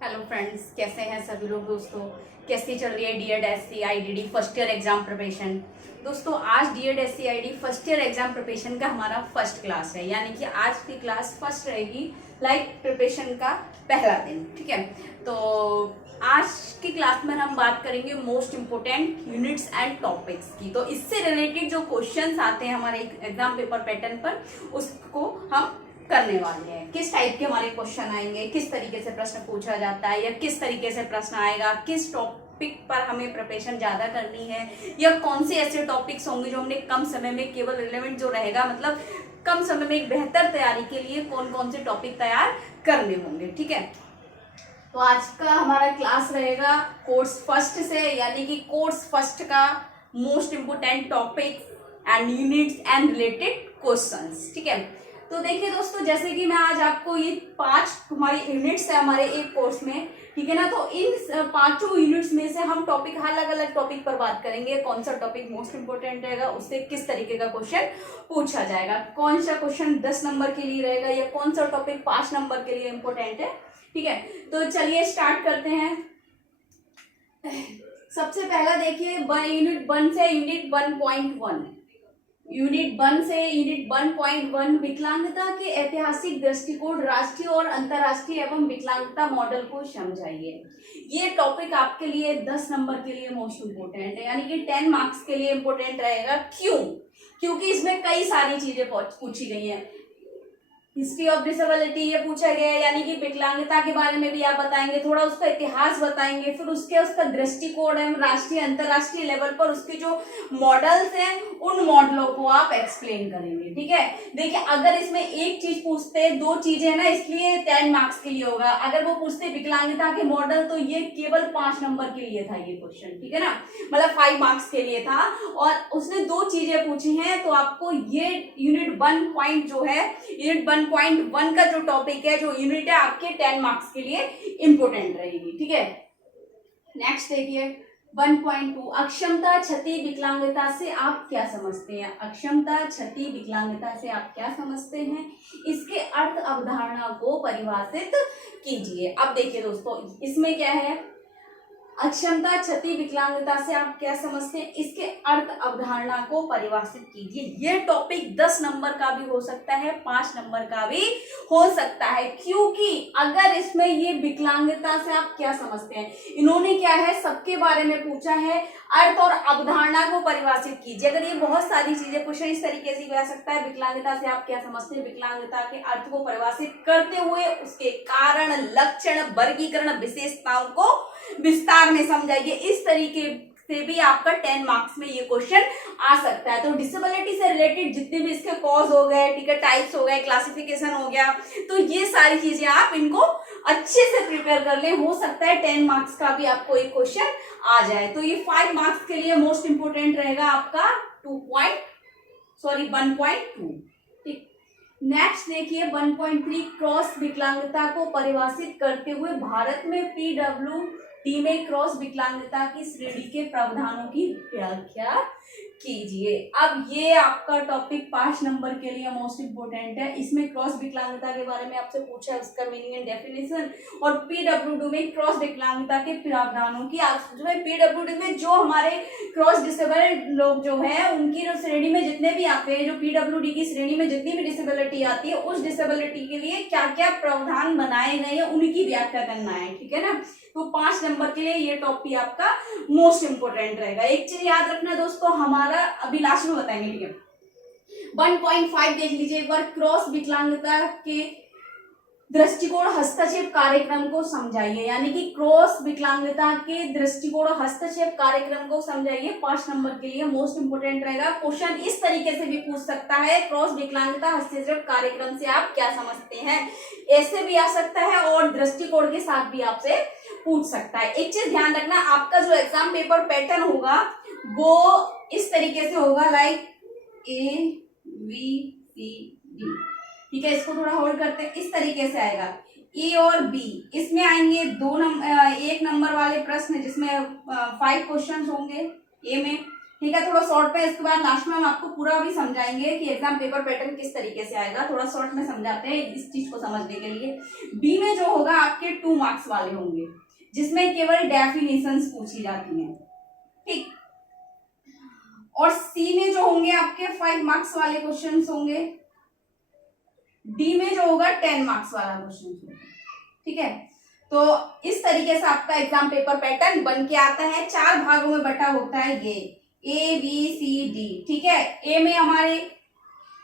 Hello friends, कैसे हैं सभी लोग। दोस्तों, कैसी चल रही है D Ed SC IDD first year exam preparation. दोस्तों, आज D Ed SC ID first year exam preparation का हमारा फर्स्ट क्लास है, यानी कि आज की क्लास फर्स्ट रहेगी, लाइक प्रिपरेशन का पहला दिन। ठीक है, तो आज की क्लास में हम बात करेंगे most important units and topics की। तो इससे रिलेटेड जो क्वेश्चंस आते हैं हमारे एग्जाम पेपर पैटर्न पर, उसको हम करने वाले हैं। किस टाइप के हमारे क्वेश्चन आएंगे, किस तरीके से प्रश्न पूछा जाता है, या किस तरीके से प्रश्न आएगा, किस टॉपिक पर हमें प्रिपरेशन ज्यादा करनी है, या कौन से ऐसे टॉपिक्स होंगे जो हमने कम समय में केवल रिलेवेंट जो रहेगा, मतलब कम समय में एक बेहतर तैयारी के लिए कौन कौन से टॉपिक तैयार करने होंगे। ठीक है, तो आज का हमारा क्लास रहेगा कोर्स फर्स्ट से, यानी कि कोर्स फर्स्ट का most important topic and units and related questions. ठीक है, तो देखिए दोस्तों, जैसे कि मैं आज आपको ये 5 हमारी यूनिट्स है हमारे एक कोर्स में, ठीक है ना। तो इन 5 यूनिट्स में से हम टॉपिक अलग अलग टॉपिक पर बात करेंगे, कौन सा टॉपिक मोस्ट इंपोर्टेंट रहेगा, उससे किस तरीके का क्वेश्चन पूछा जाएगा, कौन सा क्वेश्चन 10 नंबर के लिए रहेगा, या कौन सा टॉपिक 5 नंबर के लिए इंपॉर्टेंट है। ठीक है, तो चलिए स्टार्ट करते हैं। सबसे पहला देखिए यूनिट 1 से यूनिट 1.1। यूनिट 1 से यूनिट 1.1 विकलांगता के ऐतिहासिक दृष्टिकोण, राष्ट्रीय और अंतर्राष्ट्रीय एवं विकलांगता मॉडल को समझाइए। ये टॉपिक आपके लिए 10 नंबर के लिए मोस्ट इम्पोर्टेंट है, यानी कि 10 मार्क्स के लिए इम्पोर्टेंट रहेगा। क्यों? क्योंकि इसमें कई सारी चीजें पूछी गई हैं। हिस्ट्री ऑफ डिसेबिलिटी ये पूछा गया है, यानी कि विकलांगता के बारे में भी आप बताएंगे, थोड़ा उसका इतिहास बताएंगे, फिर उसका दृष्टिकोण है राष्ट्रीय अंतर्राष्ट्रीय लेवल पर, उसके जो मॉडल्स हैं उन मॉडलों को आप एक्सप्लेन करेंगे। ठीक है, देखिए अगर इसमें एक चीज पूछते, 2 चीजें ना, इसलिए 10 मार्क्स के लिए होगा। अगर वो पूछते विकलांगता के मॉडल, तो ये केवल 5 नंबर के लिए था ये क्वेश्चन। ठीक है ना, मतलब 5 मार्क्स के लिए था, और उसने 2 चीजें पूछी हैं, तो आपको ये यूनिट 1 पॉइंट जो है, यूनिट 1.1 का जो टॉपिक है, जो यूनिट है, आपके 10 मार्क्स के लिए इंपोर्टेंट रहेगी। ठीक है, नेक्स्ट देखिए 1.2 अक्षमता, क्षति, विकलांगता से आप क्या समझते हैं। अक्षमता, क्षति, विकलांगता से आप क्या समझते हैं, इसके अर्थ अवधारणा को परिभाषित कीजिए। अब देखिए दोस्तों, इसमें क्या है, अक्षमता, क्षति, विकलांगता से आप क्या समझते हैं, इसके अर्थ अवधारणा को परिभाषित कीजिए। यह टॉपिक 10 नंबर का भी हो सकता है, 5 नंबर का भी हो सकता है, क्योंकि अगर इसमें ये विकलांगता से आप क्या समझते हैं, इन्होंने क्या है, सबके बारे में पूछा है, अर्थ और अवधारणा को परिभाषित कीजिए। अगर ये बहुत सारी चीजें क्वेश्चन इस तरीके से भी आ सकता है, विकलांगता से आप क्या समझते हैं, विकलांगता के अर्थ को परिभाषित करते हुए उसके कारण, लक्षण, वर्गीकरण, विशेषताओं को विस्तार में समझाइए। इस तरीके से भी आपका 10 मार्क्स में ये क्वेश्चन आ सकता है। तो डिसेबिलिटी से रिलेटेड जितने भी इसके कॉज हो गए, ठीक है, टाइप्स हो गए, क्लासिफिकेशन हो गया, तो ये सारी चीजें आप इनको अच्छे से प्रिपेयर कर लें। हो सकता है 10 मार्क्स का भी आपको एक क्वेश्चन आ जाए। तो ये 5 मार्क्स के लिए मोस्ट इंपोर्टेंट रहेगा आपका 1.2। ठीक, नेक्स्ट देखिए 1.3 क्रॉस विकलांगता को परिभाषित करते हुए भारत में पीडब्ल्यूडी में क्रॉस विकलांगता की श्रेणी के प्रावधानों की व्याख्या कीजिए। अब ये आपका टॉपिक 5 नंबर के लिए मोस्ट इंपोर्टेंट है। इसमें क्रॉस विकलांगता के बारे में आपसे पूछा है, उसका मीनिंग एंड डेफिनेशन, और पीडब्ल्यूडी में क्रॉस विकलांगता के प्रावधानों की। पीडब्ल्यूडी में जो हमारे क्रॉस डिसेबल्ड लोग जो है, उनकी जो श्रेणी में जितने भी आते हैं, जो पीडब्ल्यूडी की श्रेणी में जितनी भी डिसेबिलिटी आती है, उस डिसेबिलिटी के लिए क्या क्या प्रावधान बनाए गए हैं, उनकी व्याख्या करना है। ठीक है ना, तो 5 नंबर के लिए ये टॉपिक आपका मोस्ट इंपोर्टेंट रहेगा। एक चीज याद रखना दोस्तों, हमारा अभी लास्ट में बताएंगे। ठीक है, 1.5 देख लीजिए एक बार, क्रॉस विकलांगता के दृष्टिकोण हस्तक्षेप कार्यक्रम को समझाइए, यानी कि क्रॉस विकलांगता के दृष्टिकोण हस्तक्षेप कार्यक्रम को समझाइए। 5 नंबर के लिए मोस्ट इंपोर्टेंट रहेगा। क्वेश्चन इस तरीके से भी पूछ सकता है, क्रॉस विकलांगता हस्तक्षेप कार्यक्रम से आप क्या समझते हैं, ऐसे भी आ सकता है, और दृष्टिकोण के साथ भी आपसे पूछ सकता है। एक चीज ध्यान रखना, आपका जो एग्जाम पेपर पैटर्न होगा वो इस तरीके से होगा, लाइक ABCD। ठीक है, इसको थोड़ा होल्ड करते हैं, इस तरीके से आएगा। ए और बी, इसमें आएंगे 1 नंबर वाले प्रश्न, जिसमें 5 क्वेश्चन होंगे ए में, ठीक है, थोड़ा शॉर्ट पे, इसके बाद लास्ट में हम आपको पूरा भी समझाएंगे कि एग्जाम पेपर पैटर्न किस तरीके से आएगा। थोड़ा शॉर्ट में समझाते हैं इस चीज को समझने के लिए। बी में जो होगा आपके 2 मार्क्स वाले होंगे, जिसमें केवल डेफिनेशंस पूछी जाती हैं, ठीक। और सी में जो होंगे आपके 5 मार्क्स वाले क्वेश्चन होंगे। डी में जो होगा 10 मार्क्स वाला क्वेश्चन होगा, ठीक है। तो इस तरीके से आपका एग्जाम पेपर पैटर्न बन के आता है। 4 भागों में बटा होता है ये, ए बी सी डी, ठीक है। ए में हमारे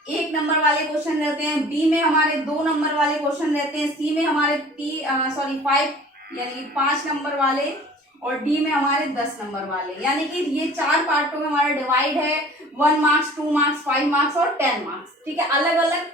1 नंबर वाले क्वेश्चन रहते हैं, बी में हमारे 2 नंबर वाले क्वेश्चन रहते हैं, सी में हमारे 5 यानी कि 5 नंबर वाले, और डी में हमारे 10 नंबर वाले। यानी कि ये 4 पार्टों में हमारा डिवाइड है, 1 मार्क्स, 2 मार्क्स, 5 मार्क्स और 10 मार्क्स, ठीक है। अलग अलग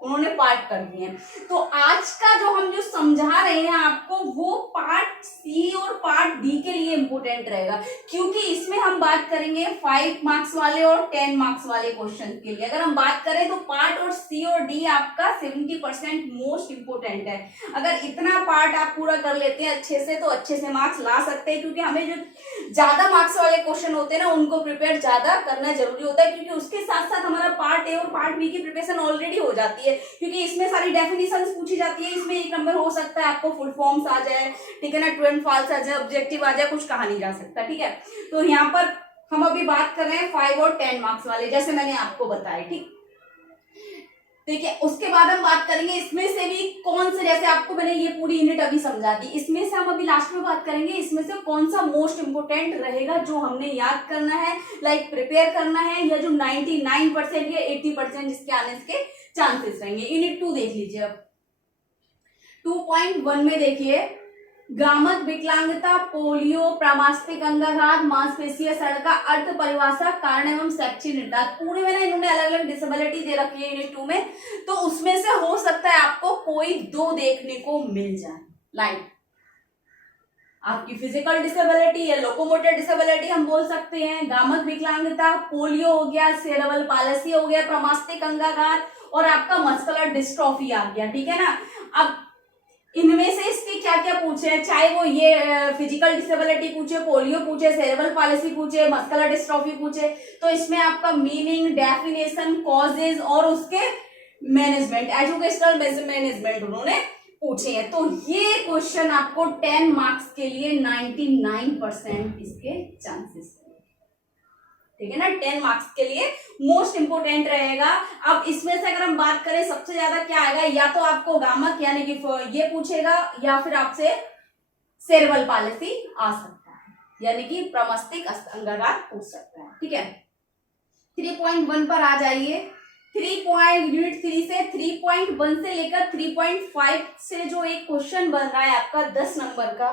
उन्होंने पार्ट कर दिए हैं। तो आज का जो हम समझा रहे हैं आपको, वो पार्ट सी और पार्ट डी के लिए इंपोर्टेंट रहेगा, क्योंकि इसमें हम बात करेंगे 5 मार्क्स वाले और 10 मार्क्स वाले क्वेश्चन के लिए। अगर हम बात करें तो पार्ट और सी और डी आपका 70% मोस्ट इंपोर्टेंट है। अगर इतना पार्ट आप पूरा कर लेते हैं अच्छे से, तो अच्छे से मार्क्स ला सकते हैं, क्योंकि हमें जो ज्यादा मार्क्स वाले क्वेश्चन होते हैं ना, उनको प्रिपेयर ज्यादा करना जरूरी होता है, क्योंकि उसके साथ साथ हमारा पार्ट ए और पार्ट बी की प्रिपरेशन ऑलरेडी हो जाती है, क्योंकि इसमें सारी डेफिनेशंस पूछी जाती है। इसमें 1 नंबर हो सकता है आपको फुल फॉर्म्स आ जाए, ठीक है ना, ट्रू एंड फॉल्स आ जाए, ऑब्जेक्टिव आ जाए, कुछ कहा नहीं जा सकता, ठीक है। तो यहाँ पर हम अभी बात कर रहे हैं 5 और 10 मार्क्स वाले, जैसे मैंने आपको बताया, ठीक। ठीक है, उसके बाद हम बात करेंगे इसमें से भी कौन से, जैसे आपको मैंने ये पूरी यूनिट अभी समझा दी, इसमें से हम अभी लास्ट में बात करेंगे इसमें से कौन सा मोस्ट इंपोर्टेंट रहेगा, जो हमने याद करना है, लाइक प्रिपेयर करना है, या जो 99% या 80% जिसके आने के चांसेस रहेंगे। यूनिट 2 देख लीजिए अब। 2.1 में देखिए, गामक विकलांगता, पोलियो, प्रमास्तिक अंगाघात, मांसपेशीय सड़ का अर्थ परिभाषा, कारण एवं शैक्षिक निर्धारण। पूरे में ना इन्होंने अलग अलग डिसेबिलिटी दे रखी है यूनिट 2 में, तो उसमें से हो सकता है आपको कोई 2 देखने को मिल जाए, लाइक आपकी फिजिकल डिसेबिलिटी या लोकोमोटर डिसेबिलिटी हम बोल सकते हैं, गामक विकलांगता, पोलियो हो गया, सेरेब्रल पालेसी हो गया, प्रमास्तिक अंगाघात, और आपका मस्कुलर डिस्ट्रॉफी आ गया, ठीक है ना। अब इनमें से इसके क्या क्या पूछे हैं, चाहे वो ये फिजिकल डिसेबिलिटी पूछे, पोलियो पूछे, सेरेब्रल पालेसी पूछे, मस्कुलर डिस्ट्रॉफी पूछे, तो इसमें आपका मीनिंग, डेफिनेशन, कॉजेज और उसके मैनेजमेंट, एजुकेशनल मैनेजमेंट उन्होंने पूछे हैं। तो ये क्वेश्चन आपको 10 मार्क्स के लिए 99% इसके चांसेस, ठीक है ना, 10 मार्क्स के लिए मोस्ट इंपोर्टेंट रहेगा। अब इसमें से अगर हम बात करें सबसे ज्यादा क्या आएगा, या तो आपको गामक यानी कि ये पूछेगा, या फिर आपसे सेरेब्रल पालेसी आ सकता है, यानी कि प्रमास्तिक अंगाघात पूछ सकता है, ठीक है। 3.1 पर आ जाइए। यूनिट 3 से 3.1 से लेकर 3.5 से जो एक क्वेश्चन बन रहा है आपका 10 नंबर का,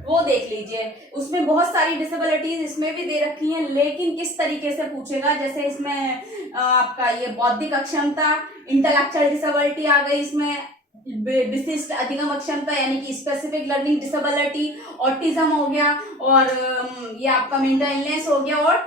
वो देख लीजिए। उसमें बहुत सारी डिसेबिलिटीज इसमें भी दे रखी हैं, लेकिन किस तरीके से पूछेगा, जैसे इसमें आपका ये बौद्धिक अक्षमता, इंटेलेक्चुअल डिसेबिलिटी आ गई, इसमें विशिष्ट अधिगम अक्षमता यानी कि स्पेसिफिक लर्निंग डिसेबिलिटी, ऑटिज्म हो गया, और ये आपका मेंटल इलनेस हो गया, और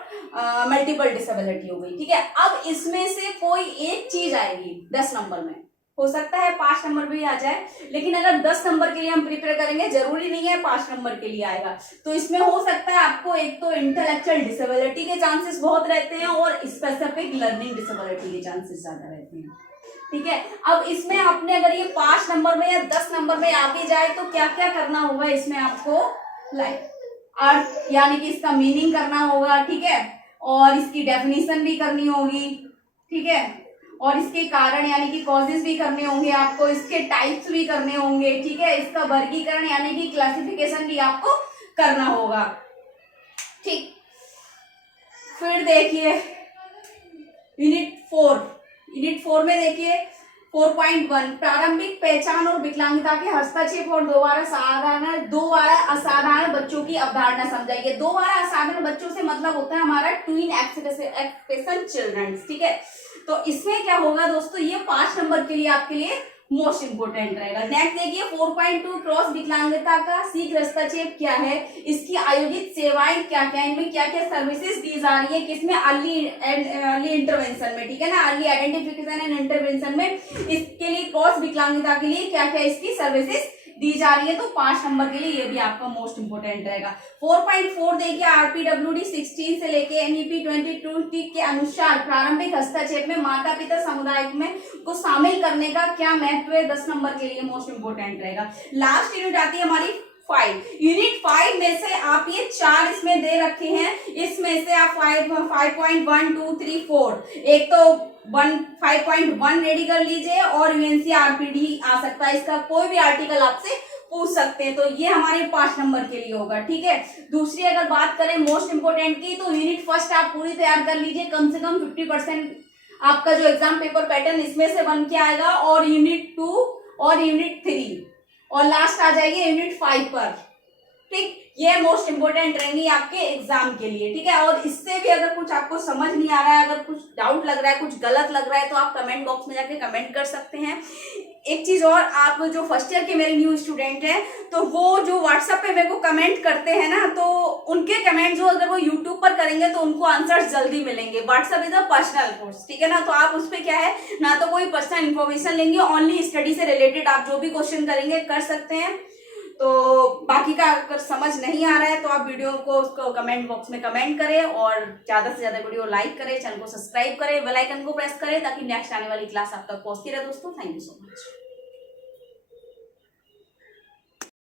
मल्टीपल डिसेबिलिटी हो गई, ठीक है। अब इसमें से कोई एक चीज आएगी 10 नंबर में, हो सकता है 5 नंबर भी आ जाए, लेकिन अगर 10 नंबर के लिए हम प्रिपेयर करेंगे, जरूरी नहीं है 5 नंबर के लिए आएगा। तो इसमें हो सकता है आपको एक तो इंटेलेक्चुअल डिसेबिलिटी के चांसेस बहुत रहते हैं, और स्पेसिफिक लर्निंग डिसेबिलिटी के चांसेस ज्यादा रहते हैं, ठीक है। अब इसमें आपने अगर ये 5 नंबर में या 10 नंबर में आगे जाए, तो क्या क्या करना होगा इसमें आपको, लाइक अर्थ यानी कि इसका मीनिंग करना होगा, ठीक है, और इसकी डेफिनेशन भी करनी होगी, ठीक है, और इसके कारण यानी कि कॉजेस भी करने होंगे आपको, इसके टाइप्स भी करने होंगे, ठीक है, इसका वर्गीकरण यानी कि क्लासिफिकेशन भी आपको करना होगा, ठीक। फिर देखिए यूनिट 4 में देखिए 4.1 प्रारंभिक पहचान और विकलांगता के हस्तक्षेप और दोबारा असाधारण बच्चों की अवधारणा समझाइए। दोबारा असाधारण बच्चों से मतलब होता है हमारा ट्विन एक्सप्रेशन चिल्ड्रंस, ठीक है। तो इसमें क्या होगा दोस्तों, ये 5 नंबर के लिए आपके लिए मोस्ट इंपोर्टेंट रहेगा। नेक्स्ट देखिए 4.2 क्रॉस विकलांगता का शीघ्र हस्तक्षेप क्या है, इसकी आयोजित सेवाएं क्या क्या, इनमें क्या क्या सर्विसेज दी जा रही है, किसमें अर्ली इंटरवेंशन में, ठीक है ना, अर्ली आइडेंटिफिकेशन एंड इंटरवेंशन में, इसके लिए क्रॉस विकलांगता के लिए क्या क्या इसकी सर्विसेज दी जा रही है, तो 5 नंबर के लिए ये भी आपका मोस्ट इंपोर्टेंट रहेगा। 4.4 देखिए, आरपीडब्ल्यूडी 16 से लेके एनईपी 22 के अनुसार प्रारंभिक हस्तक्षेप में माता पिता समुदाय में को शामिल करने का क्या महत्व है, 10 नंबर के लिए मोस्ट इंपोर्टेंट रहेगा। लास्ट यूनिट आती है हमारी 5। यूनिट 5 में से आप ये 4 इसमें दे रखे हैं, इसमें से आप 5.1 2 3 4 एक तो 5.1 रेडी कर लीजिए और यूएनसी आरपीडी आ सकता है, इसका कोई भी आर्टिकल आपसे पूछ सकते हैं, तो ये हमारे 5 नंबर के लिए होगा। ठीक है, दूसरी अगर बात करें मोस्ट इंपोर्टेंट की, तो यूनिट फर्स्ट आप पूरी तैयार कर लीजिए, कम से कम 50% आपका जो एग्जाम पेपर पैटर्न इसमें से बन के आएगा, और यूनिट 2 और यूनिट 3 और लास्ट आ जाएगी यूनिट 5 पर। ठीक, ये मोस्ट इंपोर्टेंट रहेंगी आपके एग्जाम के लिए। ठीक है, और इससे भी अगर कुछ आपको समझ नहीं आ रहा है, अगर कुछ डाउट लग रहा है, कुछ गलत लग रहा है, तो आप कमेंट बॉक्स में जाके कमेंट कर सकते हैं। एक चीज और, आप जो फर्स्ट ईयर के मेरे न्यू स्टूडेंट हैं, तो वो जो व्हाट्सएप पे मेरे को कमेंट करते हैं ना, तो उनके कमेंट जो अगर वो यूट्यूब पर करेंगे तो उनको आंसर्स जल्दी मिलेंगे। WhatsApp is a personal course, ठीक है ना, तो आप उस पर क्या है ना, तो कोई पर्सनल इन्फॉर्मेशन लेंगे, ओनली स्टडी से रिलेटेड आप जो भी क्वेश्चन करेंगे कर सकते हैं। तो बाकी का अगर समझ नहीं आ रहा है तो आप वीडियो को उसको कमेंट बॉक्स में कमेंट करें, और ज्यादा से ज्यादा वीडियो लाइक करें, चैनल को सब्सक्राइब करें, बेल आइकन को प्रेस करें, ताकि नेक्स्ट आने वाली क्लास आप तक पहुंचती रहे। दोस्तों, थैंक यू सो मच।